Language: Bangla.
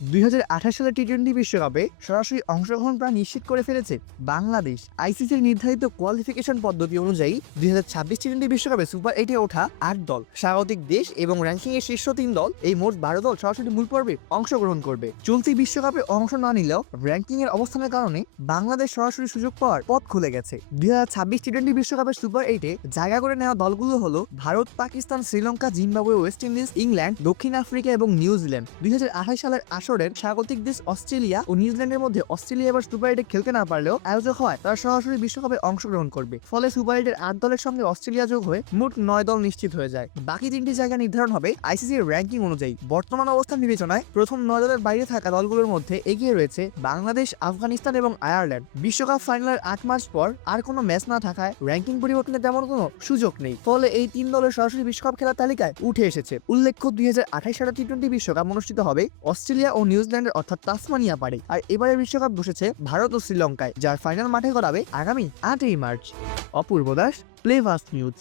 2028 সালের টি-20 বিশ্বকাপে সরাসরি অংশগ্রহণ প্রায় নিশ্চিত করে ফেলেছে বাংলাদেশ। আইসিসির নির্ধারিত কোয়ালিফিকেশন পদ্ধতি অনুযায়ী 2026 টি-20 বিশ্বকাপে সুপার 8-এ ওঠা 8 দল, স্বাগতিক দেশ এবং র্যাঙ্কিংয়ের শীর্ষ 3 দল, এই মোট 12 দল সরাসরি মূল পর্বে অংশগ্রহণ করবে। চলতি বিশ্বকাপে অংশ না নিলেও র্যাঙ্কিংয়ের অবস্থানের কারণে বাংলাদেশ সরাসরি সুযোগ পাওয়ার পথ খুলে গেছে। 2026 টি-20 বিশ্বকাপের সুপার 8-এ জায়গা করে নেওয়া দলগুলো হলো Bharat, Pakistan, Sri Lanka, Zimbabwe, West Indies, England, দক্ষিণ আফ্রিকা এবং নিউজিল্যান্ড। 2028 সালের আসরের স্বাগতিক দেশ অস্ট্রেলিয়া ও নিউজিল্যান্ডের মধ্যে অস্ট্রেলিয়া এবার সুপার 8-এ খেলতে না পারলেও আয়োজক হয় তারা সরাসরি বিশ্বকাপে অংশগ্রহণ করবে। ফলে সুপার 8-এর 8 দলের সঙ্গে অস্ট্রেলিয়া যোগ হয়ে মোট 9 দল নিশ্চিত হয়ে যায়। বাকি 3টি জায়গা নির্ধারণ হবে আইসিসির র্যাঙ্কিং অনুযায়ী। বর্তমান অবস্থান বিবেচনায় প্রথম 9 দলের বাইরে থাকা দলগুলোর মধ্যে এগিয়ে রয়েছে বাংলাদেশ, আফগানিস্তান এবং আয়ারল্যান্ড। বিশ্বকাপ ফাইনালের 8 মার্চ পর আর কোনো ম্যাচ না থাকায় র্যাঙ্কিং পরিবর্তনের তেমন কোনো সুযোগ নেই। ফলে এই 3 দলের সরাসরি বিশ্বকাপ খেলার তালিকায় উঠে এসেছে। উল্লেখ্য 2028 সালের টি-20 বিশ্বকাপ অনুষ্ঠিত হবে অস্ট্রেলিয়া ও নিউজিল্যান্ডের অর্থাৎ তাসমানিয়া পাড়ে। আর এবারের বিশ্বকাপ বসেছে ভারত ও শ্রীলঙ্কায়, যার ফাইনাল মাঠে গড়াবে আগামী 8ই মার্চ। অপূর্ব দাস, প্লে ফাস্ট নিউজ।